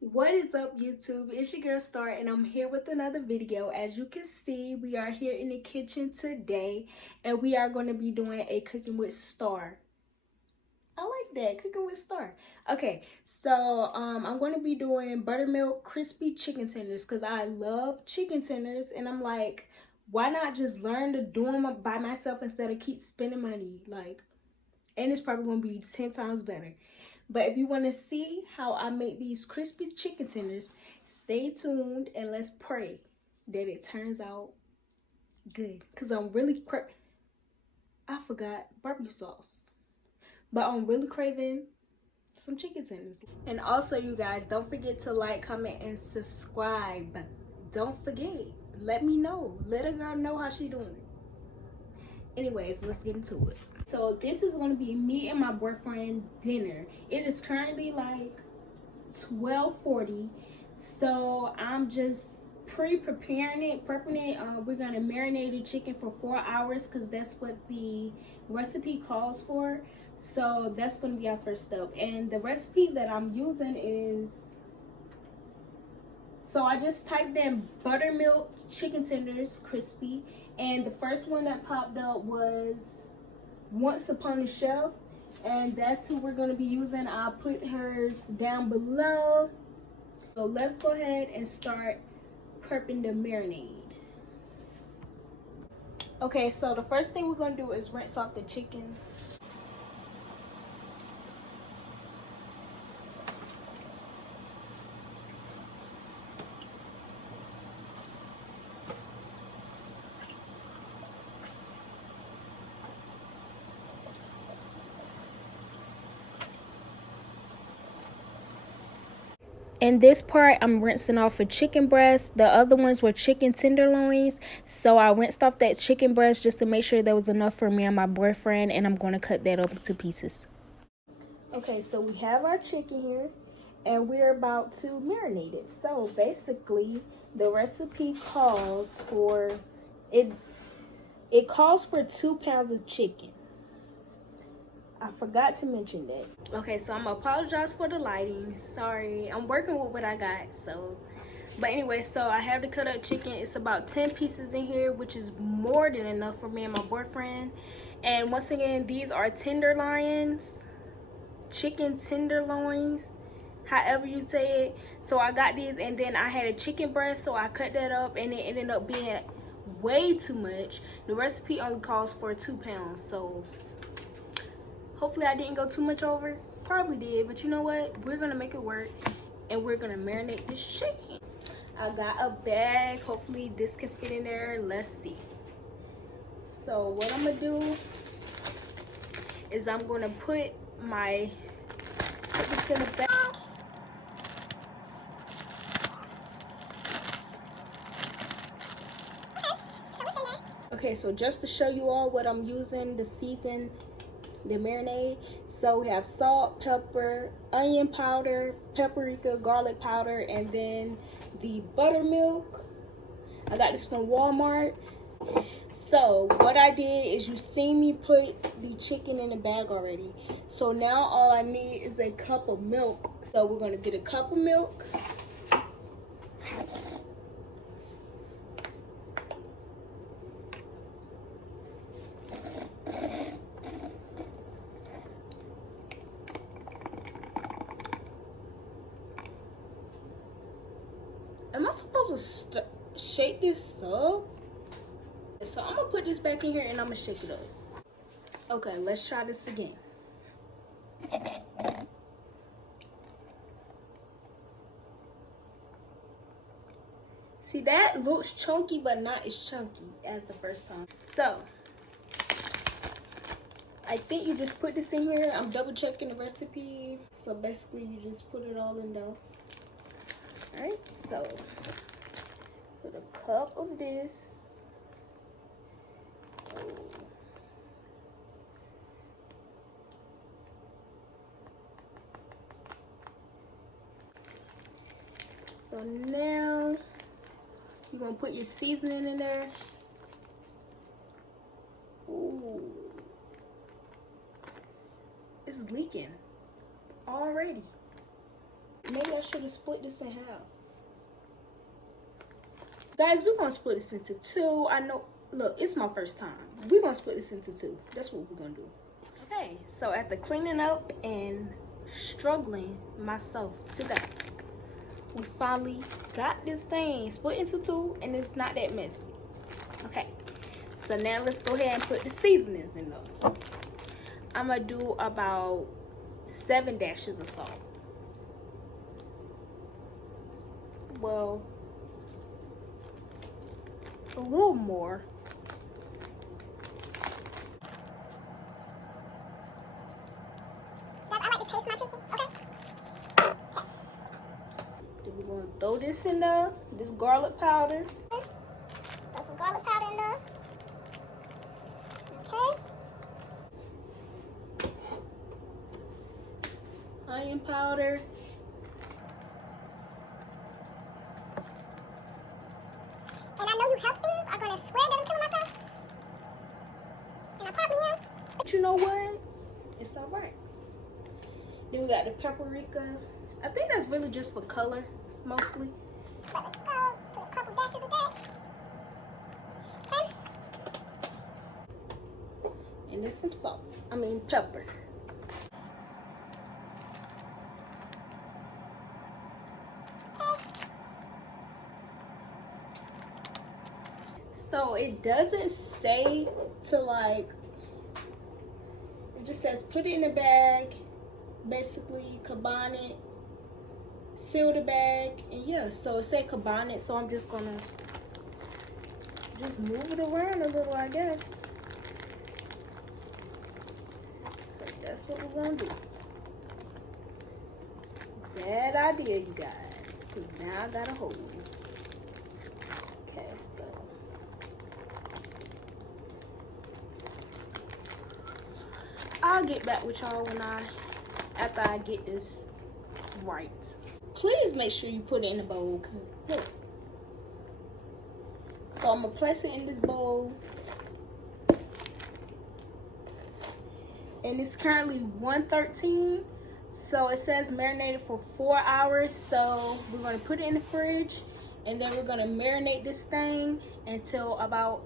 What is up, YouTube? It's your girl Star, and I'm here with another video. As you can see, we are here in the kitchen today, and we are going to be doing a cooking with Star. I like that, cooking with Star. Okay, so I'm going to be doing buttermilk crispy chicken tenders because I love chicken tenders, and I'm like, why not just learn to do them by myself instead of keep spending money? Like, and it's probably going to be 10 times better. But if you want to see how I make these crispy chicken tenders, stay tuned and let's pray that it turns out good. Because I'm really I forgot barbecue sauce. But I'm really craving some chicken tenders. And also, you guys, don't forget to like, comment, and subscribe. Don't forget. Let me know. Let a girl know how she doing. Anyways, let's get into it. So this is going to be me and my boyfriend dinner. It is currently like 12:40, so I'm just prepping it. We're going to marinate the chicken for 4 hours because that's what the recipe calls for. So that's going to be our first step. And the recipe that I'm using is, so I just typed in buttermilk chicken tenders crispy, and the first one that popped up was Once Upon a Chef, and that's who we're going to be using. I'll put hers down below. So let's go ahead and start prepping the marinade. Okay, so the first thing we're going to do is rinse off the chicken. In this part, I'm rinsing off a chicken breast. The other ones were chicken tenderloins. So I rinsed off that chicken breast just to make sure there was enough for me and my boyfriend. And I'm going to cut that up into pieces. Okay, so we have our chicken here. And we're about to marinate it. So basically, the recipe calls for, it calls for 2 pounds of chicken. I forgot to mention that. Okay, so I'm gonna apologize for the lighting. Sorry, I'm working with what I got. So, but anyway, so I have the cut up chicken. It's about 10 pieces in here, which is more than enough for me and my boyfriend. And once again, these are tenderloins, chicken tenderloins, however you say it. So I got these, and then I had a chicken breast, so I cut that up, and it ended up being way too much. The recipe only calls for 2 pounds, so hopefully I didn't go too much over. Probably did, but you know what? We're gonna make it work, and we're gonna marinate this chicken. I got a bag. Hopefully this can fit in there. Let's see. So what I'm gonna do is I'm gonna put this in the bag. Okay, so just to show you all what I'm using to season the marinade. So we have salt, pepper, onion powder, paprika, garlic powder, and then the buttermilk. I got this from Walmart. So what I did is, you see me put the chicken in the bag already. So now all I need is a cup of milk. So we're gonna get a cup of milk. Am I supposed to shake this up? So I'm gonna put this back in here and I'm gonna shake it up. Okay, let's try this again. See, that looks chunky, but not as chunky as the first time. So I think you just put this in here. I'm double checking the recipe. So basically you just put it all in there. Alright, so put a cup of this. So now you're gonna put your seasoning in there. Ooh, it's leaking already. Maybe I should have split this in half. Guys, we're gonna split this into two. I know, look, it's my first time. We're gonna split this into two. That's what we're gonna do. Okay, so after cleaning up and struggling myself to death, we finally got this thing split into two, and it's not that messy. Okay, so now let's go ahead and put the seasonings in there. I'm gonna do about 7 dashes of salt. Well, a little more. Yes, I like to taste my chicken. Okay. Then we're gonna throw this in there, this garlic powder. Throw some garlic powder in there. Okay. Onion powder. And I know you health things are gonna swear that I'm killing myself. And I probably am. But you know what? It's alright. Then we got the paprika. I think that's really just for color, mostly. But let's go. Put a couple dashes of that. Okay. And then some salt. I mean pepper. So it doesn't say to like, it just says put it in a bag, basically combine it, seal the bag, and yeah, so it said combine it, so I'm just gonna just move it around a little, I guess. So that's what we're gonna do. Bad idea, you guys, because now I got a hole. Okay, so I'll get back with y'all after I get this right. Please make sure you put it in a bowl, because look. So I'm gonna place it in this bowl. And it's currently 1:13. So it says marinated for 4 hours. So we're gonna put it in the fridge, and then we're gonna marinate this thing until about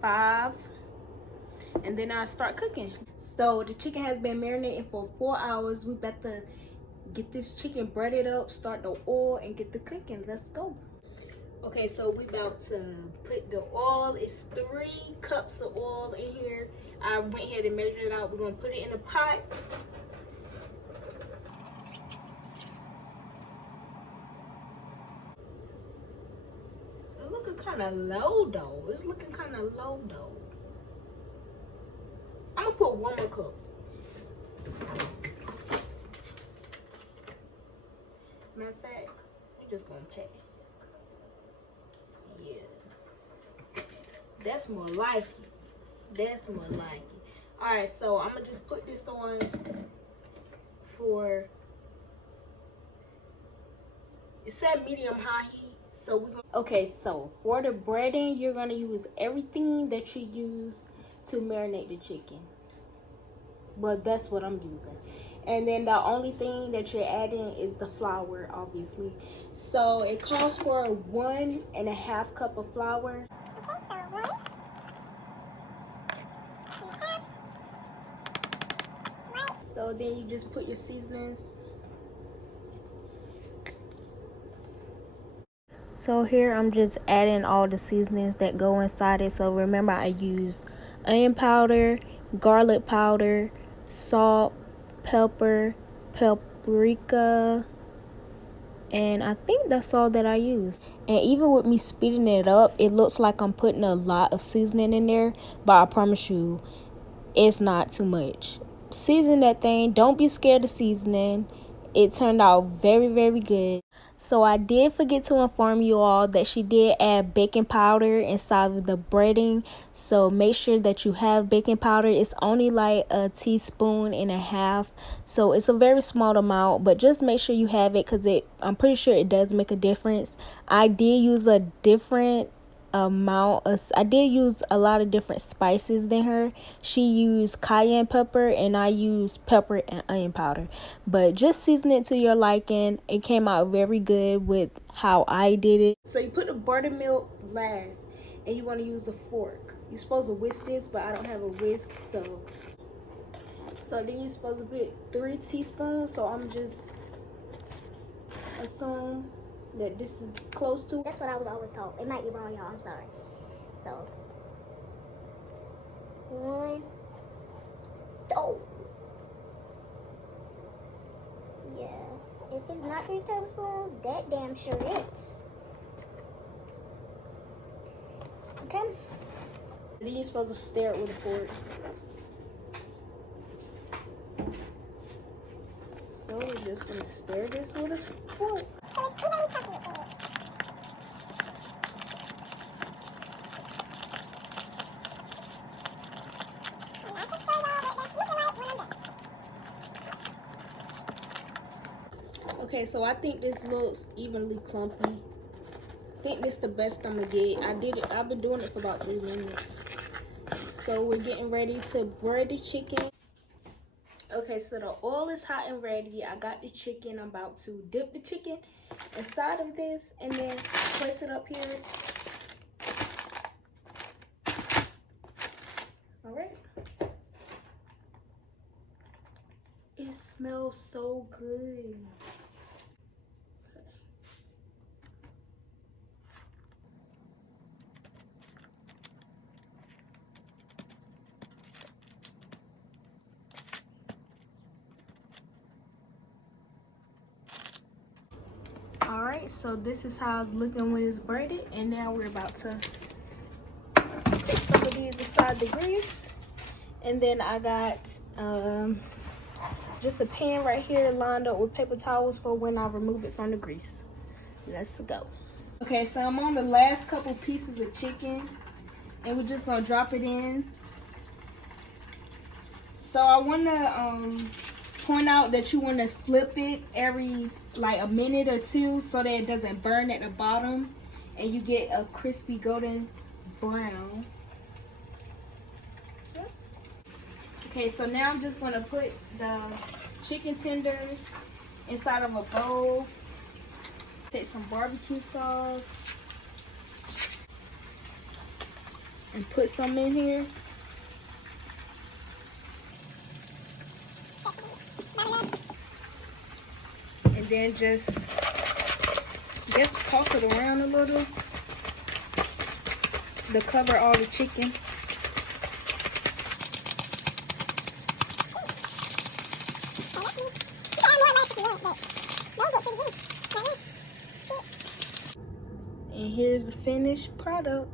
5. And then I'll start cooking. So the chicken has been marinating for 4 hours. We about to get this chicken breaded up, start the oil, and get the cooking. Let's go. Okay, so we about to put the oil. It's 3 cups of oil in here. I went ahead and measured it out. We're gonna put it in a pot. It's looking kind of low though. It's looking kind of low though. I'm gonna put 1 more cup. Matter of fact, we're just gonna pay. Yeah, that's more like it. That's more like it. All right, so I'm gonna just put this on for, it said medium high heat. So we're gonna, okay, so for the breading, you're gonna use everything that you use to marinate the chicken. But that's what I'm using. And then the only thing that you're adding is the flour, obviously. So it calls for 1.5 cup of flour. Okay, so 1.5. Right. So then you just put your seasonings. So here I'm just adding all the seasonings that go inside it. So remember, I use onion powder, garlic powder, salt, pepper, paprika, and I think that's all that I use. And even with me speeding it up, it looks like I'm putting a lot of seasoning in there, but I promise you it's not too much. Season that thing. Don't be scared of seasoning. It turned out very, very good. So I did forget to inform you all that she did add baking powder inside of the breading. So make sure that you have baking powder. It's only like 1.5 teaspoons. So it's a very small amount, but just make sure you have it, because I'm pretty sure it does make a difference. I did use a different amount of, I did use a lot of different spices than her. She used cayenne pepper and I used pepper and onion powder, but just season it to your liking. It came out very good with how I did it. So you put the buttermilk last and you want to use a fork. You're supposed to whisk this, but I don't have a whisk, so then you're supposed to put 3 teaspoons, so I'm just assume that this is close to. That's what I was always told. It might be wrong, y'all. I'm sorry. So, 1. Oh. Yeah. If it's not 3 tablespoons, that damn sure is. Okay. Then you're supposed to stir it with a fork. So we're just gonna stir this with a fork. Okay, so I think this looks evenly clumpy. I think this is the best I'm gonna get. I've been doing it for about 3 minutes. So we're getting ready to broil the chicken. Okay, so the oil is hot and ready. I got the chicken. I'm about to dip the chicken inside of this and then place it up here. All right. It smells so good. Alright, so this is how it's looking when it's braided, and now we're about to put some of these inside the grease. And then I got just a pan right here lined up with paper towels for when I remove it from the grease. Let's go. Okay, so I'm on the last couple pieces of chicken and we're just gonna drop it in. So I wanna point out that you wanna flip it every like a minute or 2 so that it doesn't burn at the bottom and you get a crispy golden brown. Okay, so now I'm just gonna put the chicken tenders inside of a bowl. Take some barbecue sauce and put some in here. And then just toss it around a little to cover all the chicken. And here's the finished product.